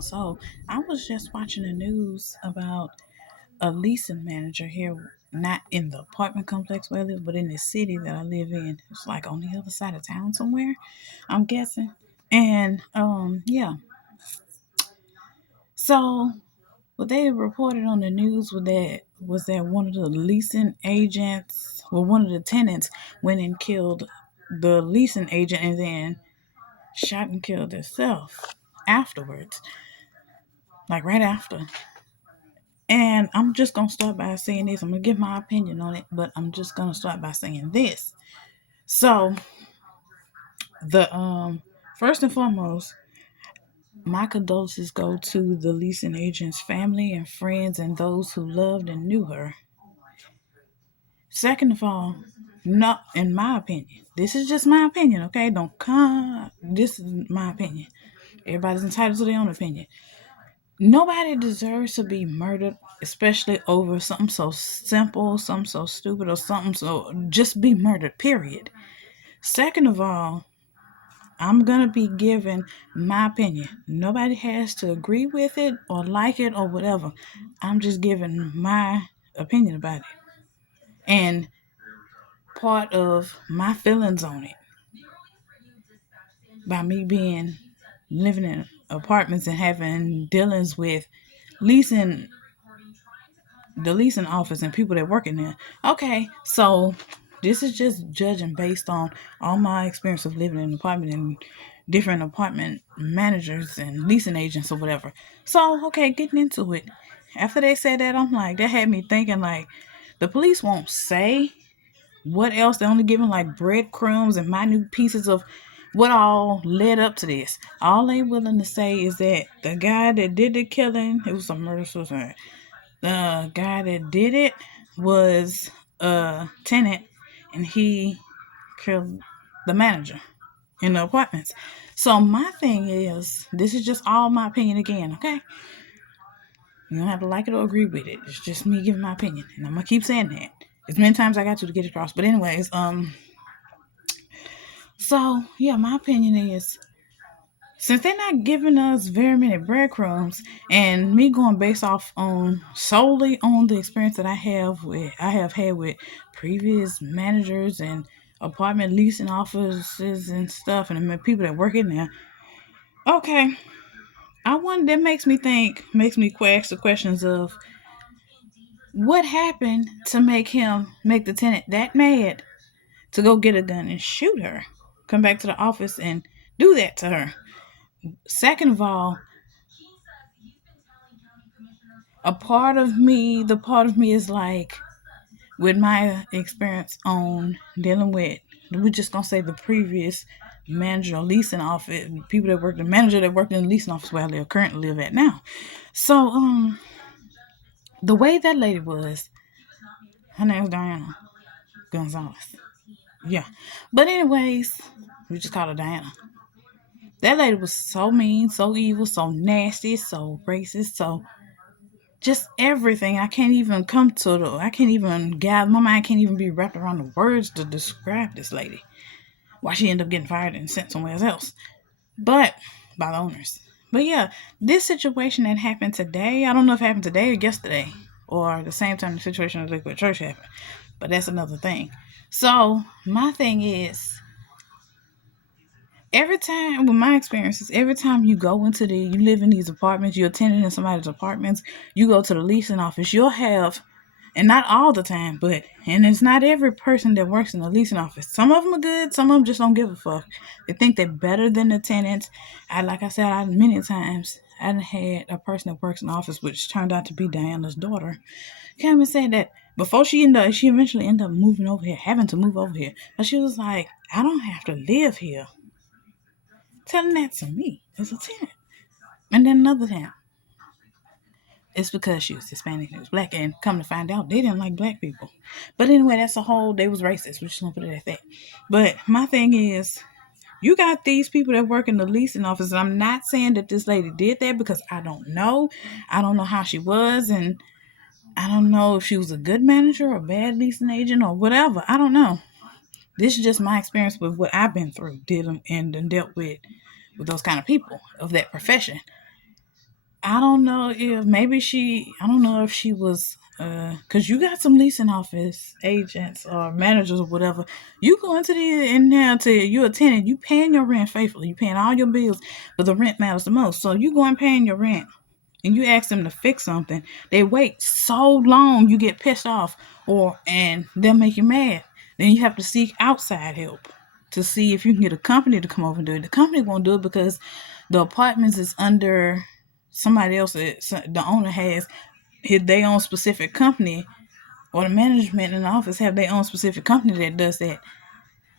So I was just watching the news about a leasing manager here, not in the apartment complex where I live, but in the city that I live in. It's like on the other side of town somewhere, I'm guessing. And yeah. So what they reported on the news was that one of the leasing agents, well, one of the tenants went and killed the leasing agent and then shot and killed herself afterwards, like right after. And I'm just gonna start by saying this. I'm gonna give my opinion on it, but I'm just gonna start by saying this. So the first and foremost, my condolences go to the leasing agent's family and friends and those who loved and knew her. Second of all, not in my opinion. This is just my opinion, okay? Don't come. This is my opinion. Everybody's entitled to their own opinion. Nobody deserves to be murdered, especially over something so simple, something so stupid, or something so just be murdered, period. Second of all, I'm going to be giving my opinion. Nobody has to agree with it or like it or whatever. I'm just giving my opinion about it. And part of my feelings on it by me being living in apartments and having dealings with leasing the leasing office and people that work in there. Okay, so this is just judging based on all my experience of living in an apartment and different apartment managers and leasing agents or whatever. So, okay, getting into it. After they said that, I'm like, that had me thinking like the police won't say what else. They're only giving like breadcrumbs and minute pieces of what all led up to this. All they willing to say is that the guy that did the killing, it was a murder suicide. The guy that did it was a tenant and he killed the manager in the apartments. So my thing is, this is just all my opinion again, okay? You don't have to like it or agree with it. It's just me giving my opinion. And I'm gonna keep saying that as many times I got to get it across. But anyways, so yeah, my opinion is since they're not giving us very many breadcrumbs, and me going based off on solely on the experience that I have had with previous managers and apartment leasing offices and stuff, and the people that work in there. Okay, I wonder that makes me ask the questions of what happened to make the tenant that mad to go get a gun and shoot her, come back to the office and do that to her. Second of all, the part of me is like, with my experience on dealing with, we're just gonna say the previous manager or leasing office, people that worked, the manager that worked in the leasing office where I currently live at now. So, the way that lady was, her name was Diana Gonzalez. Yeah. But anyways, we just call her Diana. That lady was so mean, so evil, so nasty, so racist, so just everything. I can't even gather, my mind can't even be wrapped around the words to describe this lady. Why she ended up getting fired and sent somewhere else. But, by the owners. But yeah, this situation that happened today, I don't know if it happened today or yesterday, or the same time the situation at Liquid Church happened. But that's another thing. So, my thing is, every time, with my experiences, every time you live in these apartments, you're attending in somebody's apartments, you go to the leasing office, you'll have, and not all the time, and it's not every person that works in the leasing office. Some of them are good, some of them just don't give a fuck. They think they're better than the tenants. Like I said, many times, I had a person that works in the office, which turned out to be Diana's daughter, came and said that before she eventually ended up moving over here, having to move over here. But she was like, I don't have to live here. Telling that to me as a tenant. And then another time, it's because she was Hispanic and was black, and come to find out, they didn't like black people. But anyway, they was racist. We're just gonna put it at that. But my thing is, you got these people that work in the leasing office. And I'm not saying that this lady did that because I don't know. I don't know how she was, and I don't know if she was a good manager or a bad leasing agent or whatever. I don't know. This is just my experience with what I've been through, dealing and dealt with those kind of people of that profession. I don't know if maybe I don't know if she was, because you got some leasing office agents or managers or whatever. You go into in there to you're a tenant, you paying your rent faithfully, you paying all your bills, but the rent matters the most. So you go and paying your rent and you ask them to fix something. They wait so long, you get pissed off, and they'll make you mad. Then you have to seek outside help to see if you can get a company to come over and do it. The company won't do it because the apartments is under somebody else. The owner has their own specific company, or the management in the office have their own specific company that does that.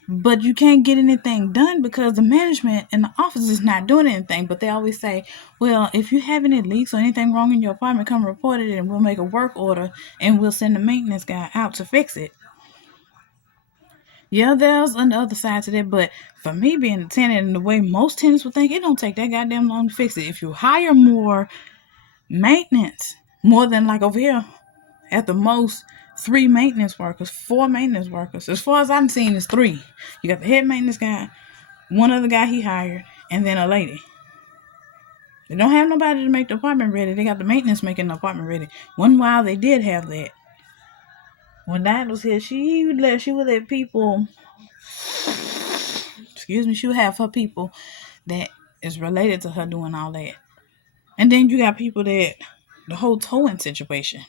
But you can't get anything done because the management in the office is not doing anything. But they always say, well, if you have any leaks or anything wrong in your apartment, come report it and we'll make a work order and we'll send the maintenance guy out to fix it. Yeah, there's on the other side to that, but for me being a tenant and the way most tenants would think, it don't take that goddamn long to fix it. If you hire more maintenance, more than like over here, at the most, 3 maintenance workers, 4 maintenance workers. As far as I'm seeing, is 3. You got the head maintenance guy, one other guy he hired, and then a lady. They don't have nobody to make the apartment ready. They got the maintenance making the apartment ready. One while they did have that. When Diane was here, she would let people, she would have her people that is related to her doing all that. And then you got people that, the whole towing situation.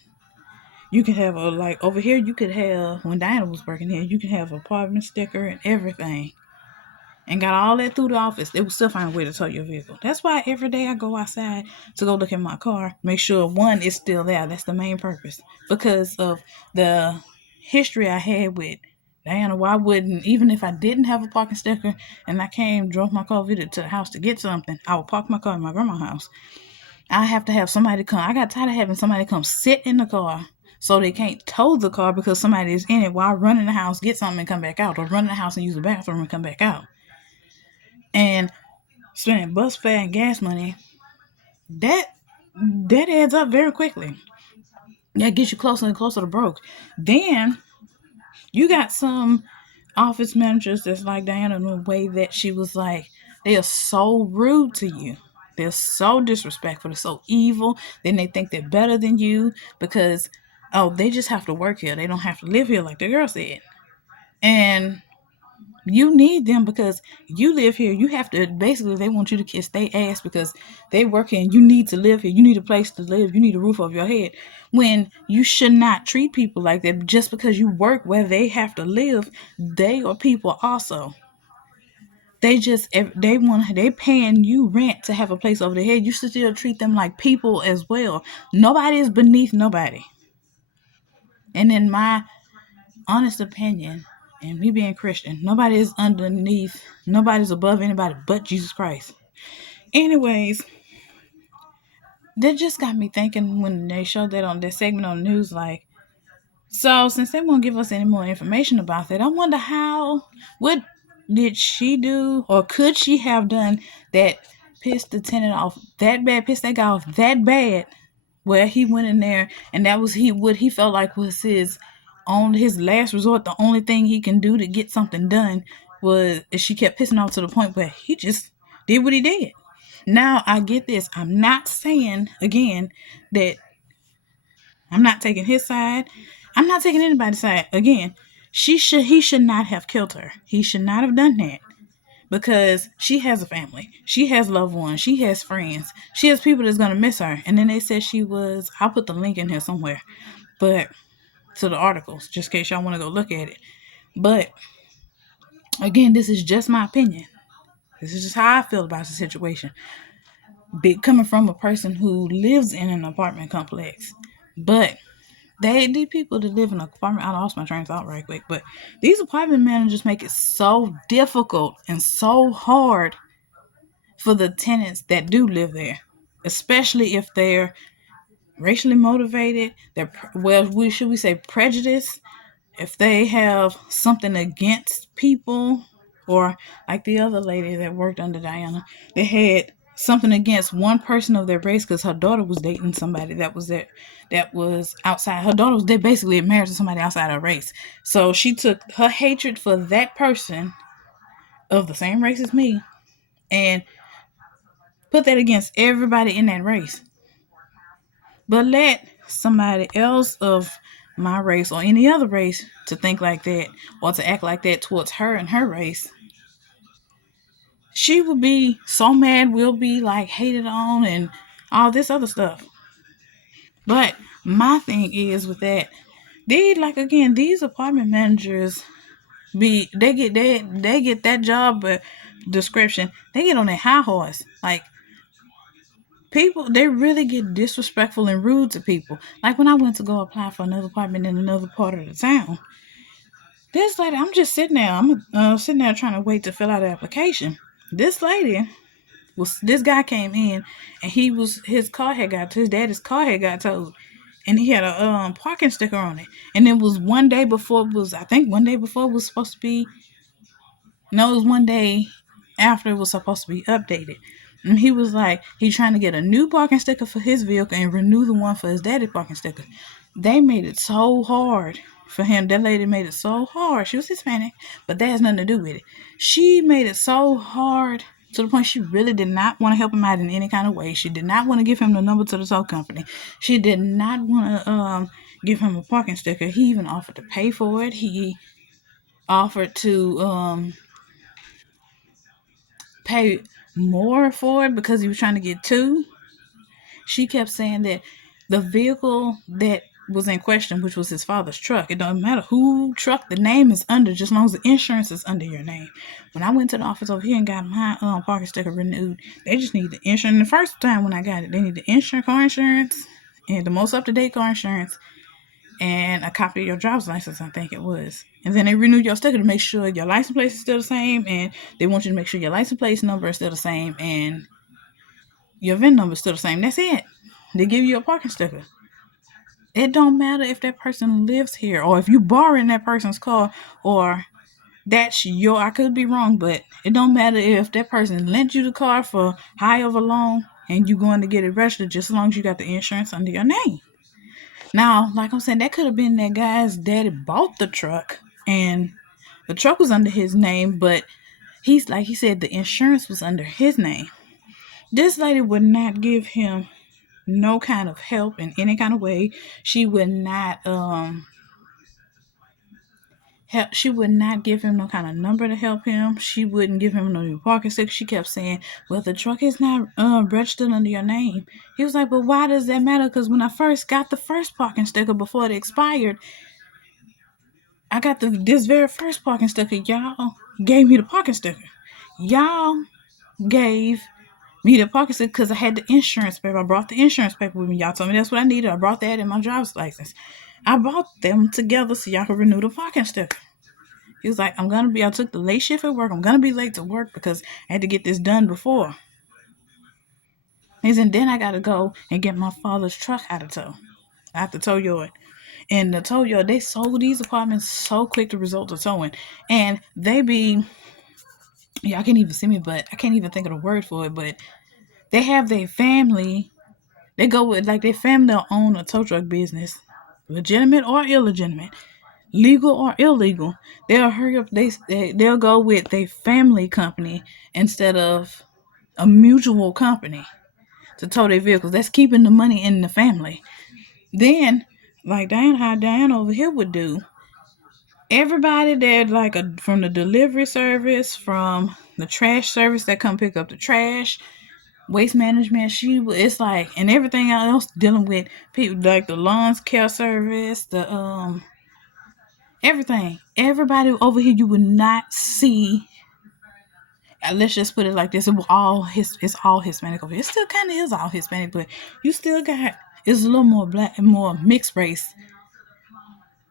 You could have like over here, you could have, when Diana was working here, you could have apartment sticker and everything. And got all that through the office. They would still find a way to tow your vehicle. That's why every day I go outside to go look at my car, make sure one is still there. That's the main purpose. Because of the history I had with Diana, why wouldn't, even if I didn't have a parking sticker and I drove my car to the house to get something, I would park my car in my grandma's house. I have to have somebody come. I got tired of having somebody come sit in the car so they can't tow the car because somebody is in it while running the house, get something and come back out, or run in the house and use the bathroom and come back out. And spending bus fare and gas money, that adds up very quickly. That gets you closer and closer to broke. Then you got some office managers that's like Diana in a way that she was like, they are so rude to you. They're so disrespectful. They're so evil. Then they think they're better than you because, oh, they just have to work here. They don't have to live here, like the girl said. And you need them because you live here. You have to, basically, they want you to kiss their ass because they work here and you need to live here. You need a place to live. You need a roof over your head. When you should not treat people like that just because you work where they have to live. They are people also. They paying you rent to have a place over their head. You should still treat them like people as well. Nobody is beneath nobody. And in my honest opinion, and me being Christian, nobody's above anybody but Jesus Christ. Anyways, that just got me thinking when they showed that on that segment on the news, like, so since they won't give us any more information about that, I wonder what did she do, or could she have done that pissed the tenant off that bad, pissed that guy off that bad, where he went in there and that was what he felt like was his last resort. The only thing he can do to get something done was, she kept pissing off to the point where he just did what he did. Now I get this. I'm not saying again that I'm not taking his side. I'm not taking anybody's side. Again, he should not have killed her. He should not have done that. Because she has a family. She has loved ones. She has friends. She has people that's going to miss her. And then they said I'll put the link in here somewhere. But to the articles, just in case y'all want to go look at it. But again, this is just my opinion. This is just how I feel about the situation. Coming from a person who lives in an apartment complex. But these people that live in an apartment, I lost my train of thought right quick, but these apartment managers make it so difficult and so hard for the tenants that do live there, especially if they're racially motivated, should we say prejudiced, if they have something against people, or like the other lady that worked under Diana, they had something against one person of their race because her daughter was dating somebody that was outside. Her daughter was basically married to somebody outside her race. So she took her hatred for that person of the same race as me and put that against everybody in that race. But let somebody else of my race or any other race to think like that or to act like that towards her and her race, she would be so mad, we'll be like hated on and all this other stuff. But my thing is with that, these apartment managers they get that job description, they get on their high horse. Like, people, they really get disrespectful and rude to people. Like when I went to go apply for another apartment in another part of the town, this lady, I'm just sitting there, I'm sitting there trying to wait to fill out the application. This lady this guy came in, and his daddy's car had got towed, and he had a parking sticker on it, and it was one day before it was, I think one day before it was supposed to be, no, it was one day after it was supposed to be updated. And he was like, he's trying to get a new parking sticker for his vehicle and renew the one for his daddy's parking sticker. They made it so hard for him. That lady made it so hard. She was Hispanic, but that has nothing to do with it. She made it so hard to the point she really did not want to help him out in any kind of way. She did not want to give him the number to the tow company. She did not want to give him a parking sticker. He even offered to pay for it. He offered to pay more for it because he was trying to get two. She kept saying that the vehicle that was in question, which was his father's truck, it doesn't matter who truck the name is under, just as long as the insurance is under your name. When I went to the office over here and got my parking sticker renewed, they just need the insurance. The first time when I got it, they need the car insurance, and the most up-to-date car insurance, and a copy of your driver's license, I think it was. And then they renew your sticker to make sure your license plate is still the same, and they want you to make sure your license plate number is still the same, and your VIN number is still the same. That's it. They give you a parking sticker. It don't matter if that person lives here, or if you borrowing that person's car, or that's your, I could be wrong, but it don't matter if that person lent you the car for high over long and you going to get it registered, just as long as you got the insurance under your name. Now, like I'm saying, that could have been that guy's daddy bought the truck and the truck was under his name, but he's like he said, the insurance was under his name. This lady would not give him no kind of help in any kind of way. She would not she would not give him no kind of number to help him. She wouldn't give him no new parking sticker. She kept saying, well, the truck is not registered under your name. He was like, but why does that matter? Because when I first got the first parking sticker before it expired, I got this very first parking sticker. Y'all gave me the parking sticker. Y'all gave me the parking sticker because I had the insurance paper. I brought the insurance paper with me. Y'all told me that's what I needed. I brought that in my driver's license. I brought them together so y'all could renew the parking sticker. He was like, I took the late shift at work. I'm going to be late to work because I had to get this done before. He said, then I got to go and get my father's truck out of tow. I have to tow yard. And the tow yard, they sold these apartments so quick to result of towing. And they be, y'all can't even see me, but I can't even think of the word for it, but they have their family. They go with, like, their family own a tow truck business, legitimate or illegitimate, legal or illegal. They'll hurry up. They'll go with their family company instead of a mutual company to tow their vehicles. That's keeping the money in the family. Then, like Diana over here would do, everybody that from the delivery service, from the trash service that come pick up the trash, waste management, it's like, and everything else dealing with people, like the lawns care service, the everything. Everybody over here you would not see. Let's just put it like this: it's all Hispanic over here. It still kind of is all Hispanic, but you still got, it's a little more black and more mixed race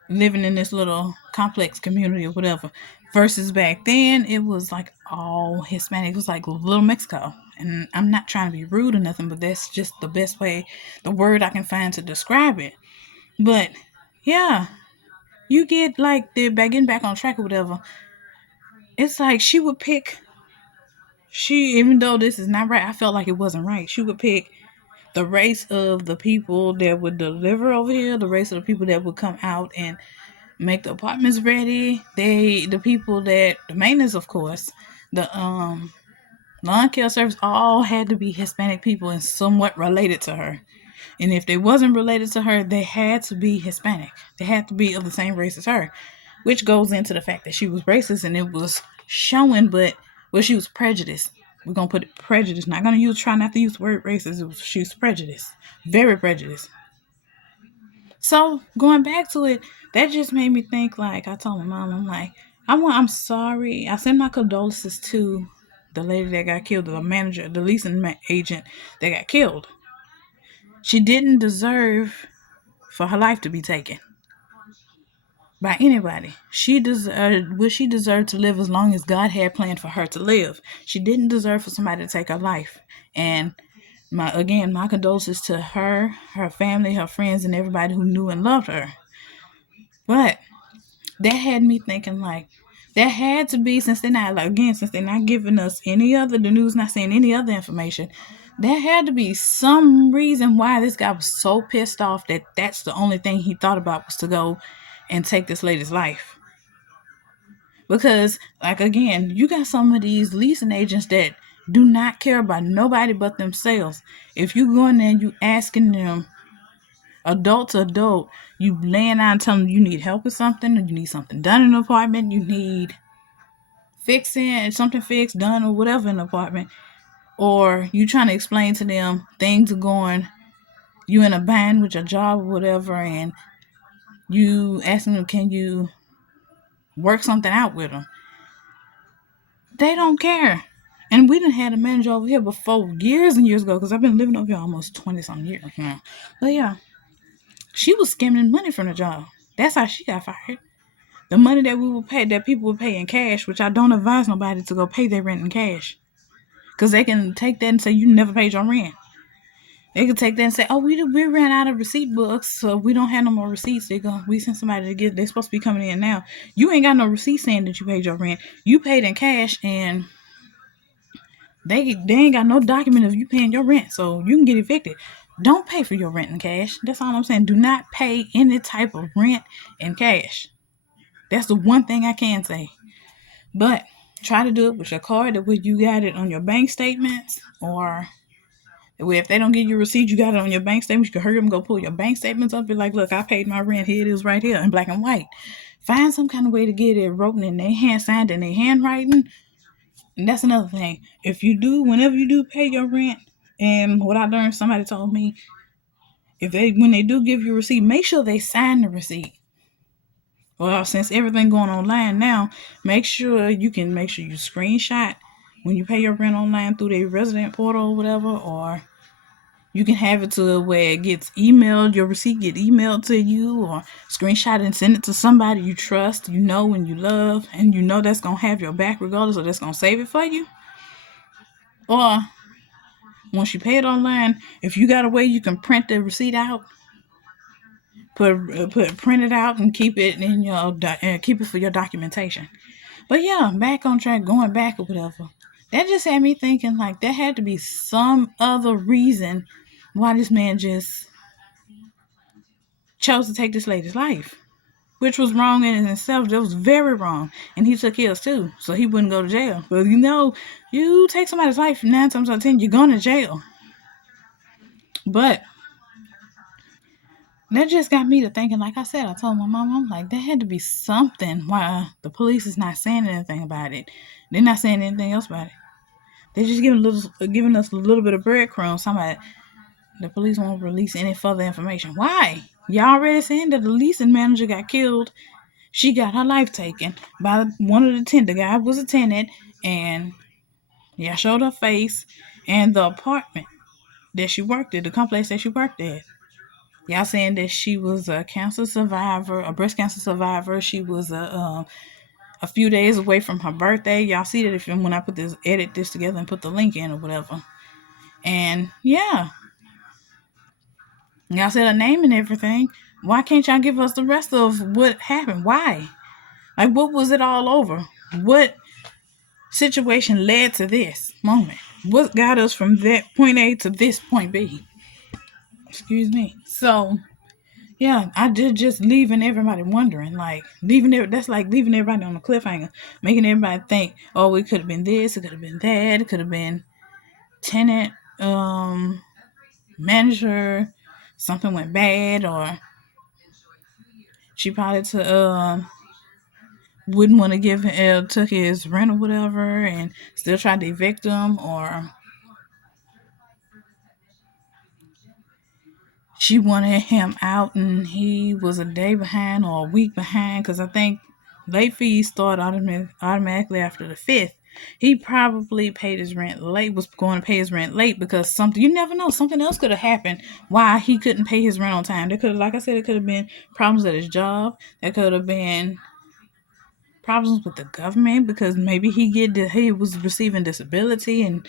living in this little complex community or whatever. Versus back then, it was like all Hispanic. It was like little Mexico. And I'm not trying to be rude or nothing, but that's just the best way, the word I can find to describe it. But yeah, you get like getting back on track or whatever. It's like even though this is not right, I felt like it wasn't right. She would pick the race of the people that would deliver over here, the race of the people that would come out and make the apartments ready. The people that, the maintenance, of course, the lawn care service, all had to be Hispanic people and somewhat related to her. And if they wasn't related to her, they had to be Hispanic. They had to be of the same race as her, which goes into the fact that she was racist and it was showing, but well, she was prejudiced. We're gonna put it prejudice. Not gonna try not to use the word racist. She was prejudiced, very prejudiced. So going back to it, that just made me think. Like I told my mom, I'm like, I'm sorry. I send my condolences to the lady that got killed, the manager, the leasing agent that got killed. She didn't deserve for her life to be taken by anybody. She deserved to live as long as God had planned for her to live. She didn't deserve for somebody to take her life. And my condolences to her, her family, her friends, and everybody who knew and loved her. But that had me thinking, like, that had to be, since they're not giving us any other, the news not saying any other information, there had to be some reason why this guy was so pissed off that that's the only thing he thought about was to go and take this lady's life. Because, like, again, you got some of these leasing agents that do not care about nobody but themselves. If you go in there and you asking them, adult to adult, you laying out and telling them you need help with something, or you need something done in the apartment, you need something fixed, done, or whatever in the apartment, or you trying to explain to them things are going, you in a bind with your job or whatever, and you asking them, can you work something out with them? They don't care. And we done had a manager over here before, years and years ago, because I've been living over here almost 20-something years now. But yeah, she was skimming money from the job. That's how she got fired. The money that we would pay, that people would pay in cash, which I don't advise nobody to go pay their rent in cash. Because they can take that and say, you never paid your rent. They could take that and say, oh, we ran out of receipt books, so we don't have no more receipts. We sent somebody to get, they're supposed to be coming in now. You ain't got no receipt saying that you paid your rent. You paid in cash, and they ain't got no document of you paying your rent, so you can get evicted. Don't pay for your rent in cash. That's all I'm saying. Do not pay any type of rent in cash. That's the one thing I can say. But try to do it with your card, that way you got it on your bank statements, or if they don't give you a receipt, you got it on your bank statements. You can hurry them, go pull your bank statements up, be like, look, I paid my rent. Here it is right here in black and white. Find some kind of way to get it written in their hand, signed in their handwriting. And that's another thing. Whenever you do pay your rent, and what I learned, somebody told me, when they do give you a receipt, make sure they sign the receipt. Well, since everything going online now, make sure you screenshot when you pay your rent online through their resident portal or whatever, or you can have it to where it gets emailed, your receipt get emailed to you, or screenshot and send it to somebody you trust, you know, and you love, and you know that's going to have your back regardless, or that's going to save it for you. Or once you pay it online, if you got a way you can print the receipt out, print it out and keep it in your keep it for your documentation. But yeah, back on track, going back or whatever. That just had me thinking, like, there had to be some other reason why this man just chose to take this lady's life, which was wrong in itself. That was very wrong. And he took his too, so he wouldn't go to jail. But you take somebody's life 9 times out of 10, you're going to jail. But that just got me to thinking, like I said, I told my mom, I'm like, there had to be something why the police is not saying anything about it. They're not saying anything else about it. They're just giving us a little bit of breadcrumbs. The police won't release any further information. Why? Y'all already saying that the leasing manager got killed. She got her life taken by one of the tenants. The guy was a tenant, and y'all showed her face and the apartment that she worked at, the complex that she worked at. Y'all saying that she was a cancer survivor, a breast cancer survivor. She was a few days away from her birthday. Y'all see that when I edit this together and put the link in or whatever. And yeah, y'all said her name and everything. Why can't y'all give us the rest of what happened? Why? Like, what was it all over? What situation led to this moment? What got us from that point A to this point B? Excuse me. So, yeah, I did just leaving everybody wondering, that's like leaving everybody on a cliffhanger, making everybody think, oh, it could have been this, it could have been that, it could have been tenant, manager, something went bad, or she probably wouldn't want to give took his rent or whatever, and still tried to evict him, or she wanted him out and he was a day behind or a week behind, because I think late fees start automatically after the 5th. He probably paid his rent late, was going to pay his rent late because something, you never know, something else could have happened why he couldn't pay his rent on time. There could have, like I said, it could have been problems at his job. There could have been problems with the government because maybe he was receiving disability and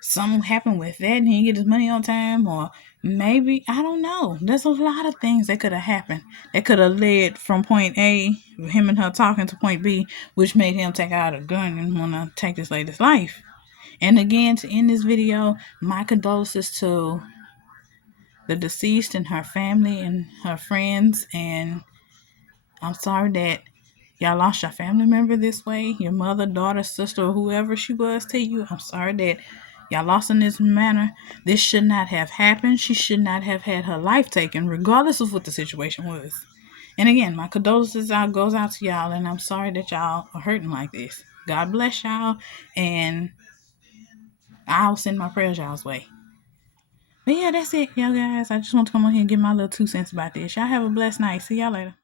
something happened with that and he didn't get his money on time, or maybe, I don't know. There's a lot of things that could have happened that could have led from point A, him and her talking, to point B, which made him take out a gun and want to take this lady's life. And again, to end this video, my condolences to the deceased and her family and her friends, and I'm sorry that y'all lost your family member this way, your mother, daughter, sister, or whoever she was to you. I'm sorry that y'all lost in this manner. This should not have happened. She should not have had her life taken, regardless of what the situation was. And again, my condolences goes out to y'all, and I'm sorry that y'all are hurting like this. God bless y'all, and I'll send my prayers y'all's way. But yeah, that's it, y'all guys. I just want to come on here and give my little 2 cents about this. Y'all have a blessed night. See y'all later.